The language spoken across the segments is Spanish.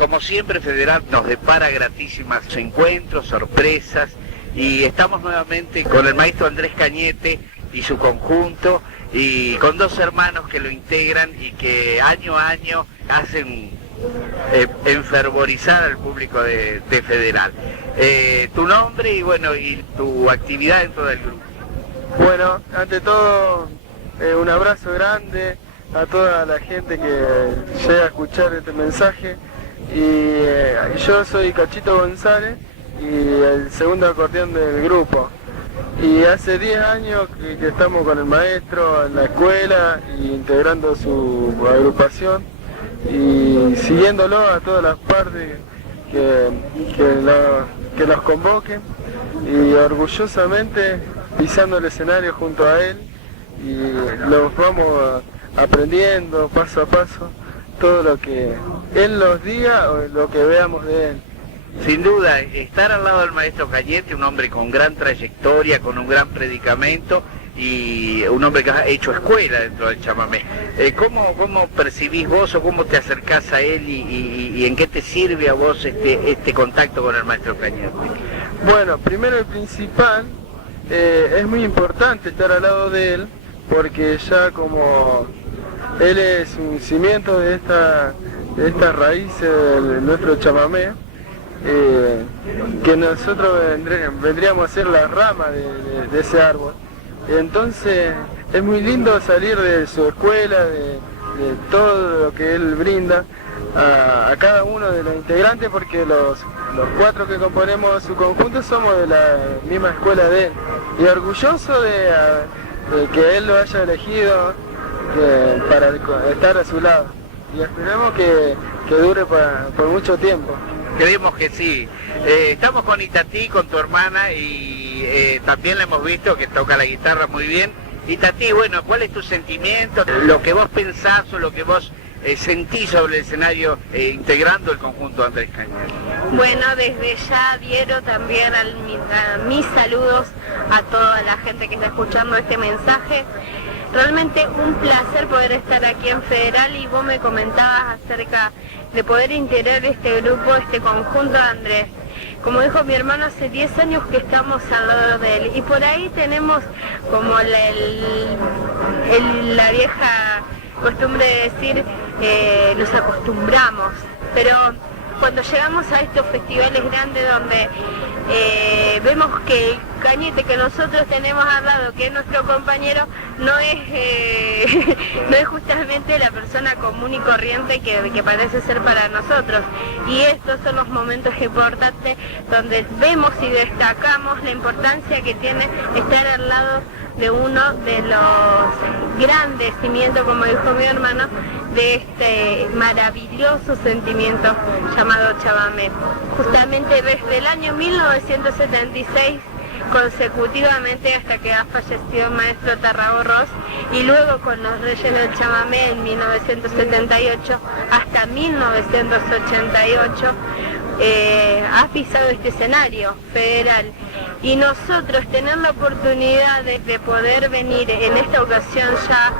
Como siempre, Federal nos depara gratísimas encuentros, sorpresas, y estamos nuevamente con el maestro Andrés Cañete y su conjunto, y con dos hermanos que lo integran y que año a año hacen enfervorizar al público de Federal. Tu nombre y bueno, y tu actividad dentro del grupo. Bueno, ante todo, un abrazo grande a toda la gente que llega a escuchar este mensaje. Y yo soy Cachito González y el segundo acordeón del grupo. Y hace 10 años que estamos con el maestro en la escuela y integrando su agrupación y siguiéndolo a todas las partes que nos convoquen, y orgullosamente pisando el escenario junto a él, y los vamos aprendiendo paso a paso todo lo que él nos diga o lo que veamos de él. Sin duda, estar al lado del maestro Cañete, un hombre con gran trayectoria, con un gran predicamento y un hombre que ha hecho escuela dentro del chamamé. ¿Cómo percibís vos o cómo te acercás a él y en qué te sirve a vos este contacto con el maestro Cañete? Bueno, primero y principal, es muy importante estar al lado de él, porque ya como él es un cimiento de estas raíces de nuestro chamamé, que nosotros vendríamos a ser la rama de ese árbol. Entonces es muy lindo salir de su escuela, de todo lo que él brinda a cada uno de los integrantes, porque los 4 que componemos su conjunto somos de la misma escuela de él, y orgulloso de que él lo haya elegido para estar a su lado, y esperemos que dure por mucho tiempo. Creemos que sí. Estamos con Itatí, con tu hermana, y también la hemos visto que toca la guitarra muy bien. Itatí, bueno, ¿cuál es tu sentimiento? Lo que vos pensás o lo que vos sentís sobre el escenario integrando el conjunto Andrés Cañete. Bueno, desde ya adhiero también a mis saludos a toda la gente que está escuchando este mensaje. Realmente un placer poder estar aquí en Federal, y vos me comentabas acerca de poder integrar este grupo, este conjunto de Andrés. Como dijo mi hermano, hace 10 años que estamos al lado de él, y por ahí tenemos como la vieja costumbre de decir, nos acostumbramos, pero cuando llegamos a estos festivales grandes donde vemos que el Cañete que nosotros tenemos al lado, que es nuestro compañero, no es justamente la persona común y corriente que parece ser para nosotros. Y estos son los momentos importantes donde vemos y destacamos la importancia que tiene estar al lado de uno de los grandes cimientos, como dijo mi hermano, de este maravilloso sentimiento llamado chamamé. Justamente desde el año 1976 consecutivamente hasta que ha fallecido el maestro Tarragó Ross, y luego con los Reyes del Chamamé en 1978 hasta 1988 ha pisado este escenario Federal, y nosotros tener la oportunidad de poder venir en esta ocasión ya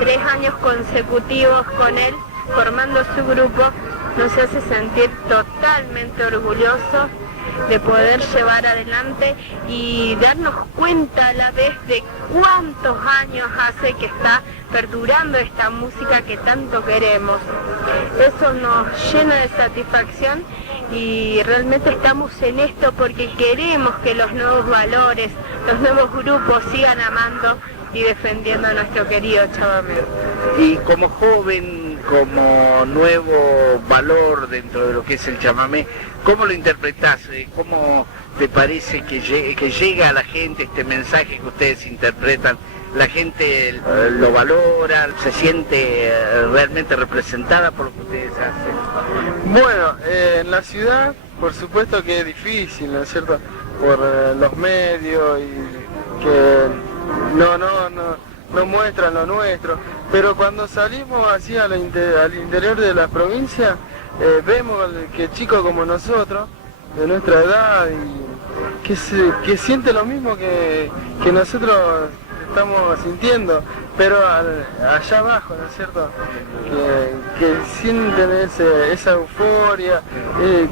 3 años consecutivos con él formando su grupo, nos hace sentir totalmente orgullosos de poder llevar adelante y darnos cuenta a la vez de cuántos años hace que está perdurando esta música que tanto queremos. Eso nos llena de satisfacción, y realmente estamos en esto porque queremos que los nuevos valores, los nuevos grupos sigan amando y defendiendo a nuestro querido chamamé. Y como joven, como nuevo valor dentro de lo que es el chamamé, ¿cómo lo interpretás? ¿Cómo te parece que llega a la gente este mensaje que ustedes interpretan? ¿La gente lo valora? ¿Se siente realmente representada por lo que ustedes hacen? Bueno, en la ciudad, por supuesto que es difícil, ¿no es cierto? Por los medios, y que no muestran lo nuestro, pero cuando salimos así al interior de la provincia, vemos que chicos como nosotros, de nuestra edad, y que siente lo mismo que nosotros estamos sintiendo, pero allá abajo, ¿no es cierto? Que sienten esa euforia,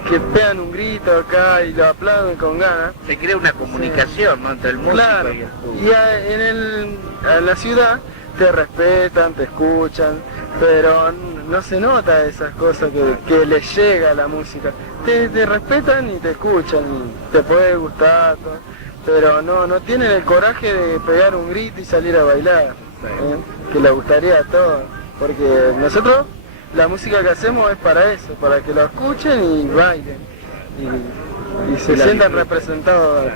que pegan un grito acá y lo aplauden con ganas. Se crea una comunicación, ¿no?, entre el músico Claro, y el público. y en la ciudad te respetan, te escuchan, pero no se nota esas cosas que les llega a la música. Te respetan y te escuchan, y te puede gustar, todo, pero no tienen el coraje de pegar un grito y salir a bailar, que les gustaría a todos, porque nosotros la música que hacemos es para eso, para que lo escuchen y bailen, y se sientan representados.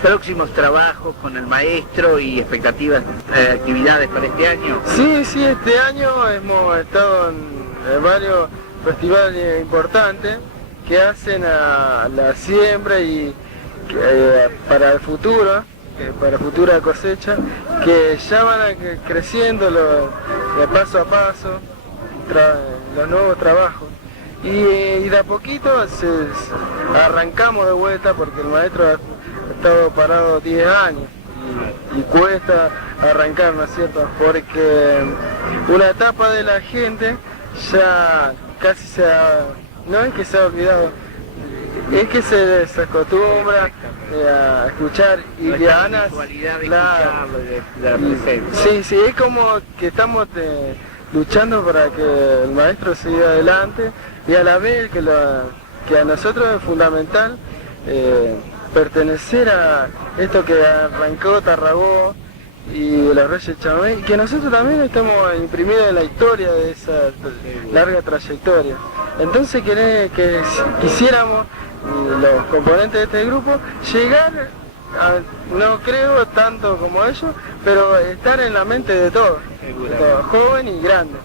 Próximos trabajos con el maestro y expectativas, actividades para este año. Sí, este año hemos estado en varios festivales importantes que hacen a la siembra y para el futuro, para futura cosecha, que ya van creciendo de paso a paso los nuevos trabajos. Y de a poquito arrancamos de vuelta porque el maestro ha estado parado 10 años y cuesta arrancar, ¿no es cierto? Porque una etapa de la gente ya casi no es que se ha olvidado, es que se desacostumbra a escuchar y ganas. Sí, es como que estamos luchando para que el maestro siga adelante y a la vez que a nosotros es fundamental pertenecer a esto que arrancó Tarragó y los Reyes Chamamé, y que nosotros también estamos imprimidos en la historia de esa larga trayectoria. Entonces quisiéramos, los componentes de este grupo, llegar no creo tanto como ellos, pero estar en la mente de todos, joven y grande,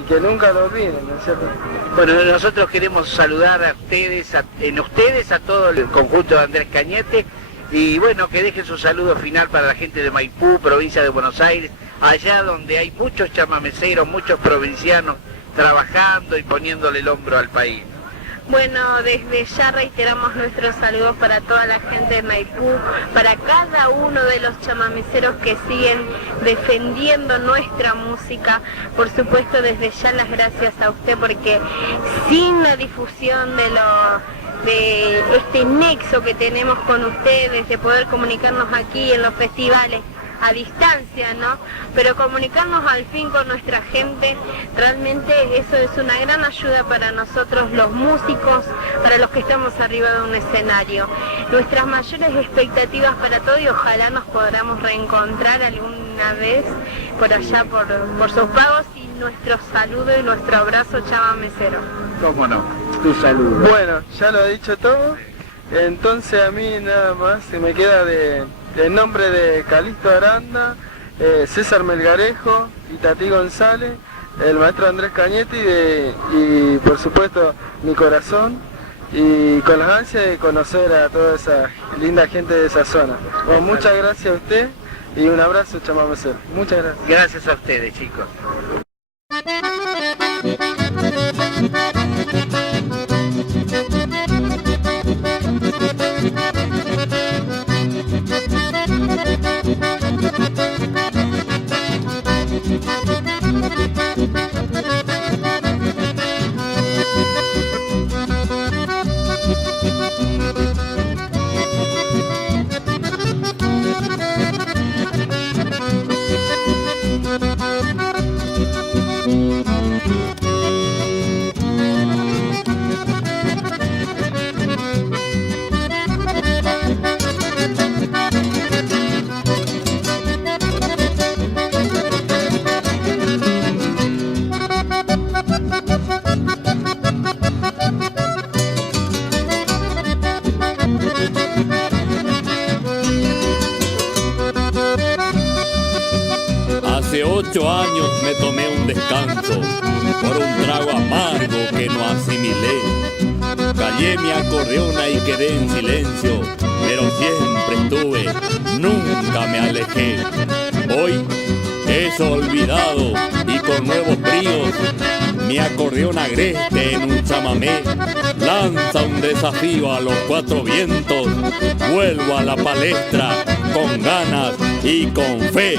y que nunca lo olviden, ¿no es cierto? Bueno, nosotros queremos saludar a ustedes, a todo el conjunto de Andrés Cañete, y bueno, que dejen su saludo final para la gente de Maipú, provincia de Buenos Aires, allá donde hay muchos chamameceros, muchos provincianos trabajando y poniéndole el hombro al país. Bueno, desde ya reiteramos nuestros saludos para toda la gente de Maipú, para cada uno de los chamameceros que siguen defendiendo nuestra música. Por supuesto, desde ya las gracias a usted, porque sin la difusión de este nexo que tenemos con ustedes, de poder comunicarnos aquí en los festivales, a distancia, ¿no? Pero comunicarnos al fin con nuestra gente, realmente eso es una gran ayuda para nosotros los músicos, para los que estamos arriba de un escenario. Nuestras mayores expectativas para todo, y ojalá nos podamos reencontrar alguna vez por allá por sus pagos, y nuestro saludo y nuestro abrazo chamamecero. ¿Cómo no? Tu saludo. Bueno, ya lo he dicho todo, entonces a mí nada más se me queda el nombre de Calixto Aranda, César Melgarejo, Itatí González, el maestro Andrés Cañete y por supuesto mi corazón, y con las ansias de conocer a toda esa linda gente de esa zona. Bueno, muchas gracias a usted y un abrazo chamamecero. Muchas gracias. Gracias a ustedes, chicos. Hace 8 años me tomé un descanso por un trago amargo que no asimilé. Callé mi acordeona y quedé en silencio, pero siempre estuve, nunca me alejé. Hoy eso olvidado y con nuevos bríos, mi acordeón agreste en un chamamé lanza un desafío a los cuatro vientos. Vuelvo a la palestra con ganas y con fe.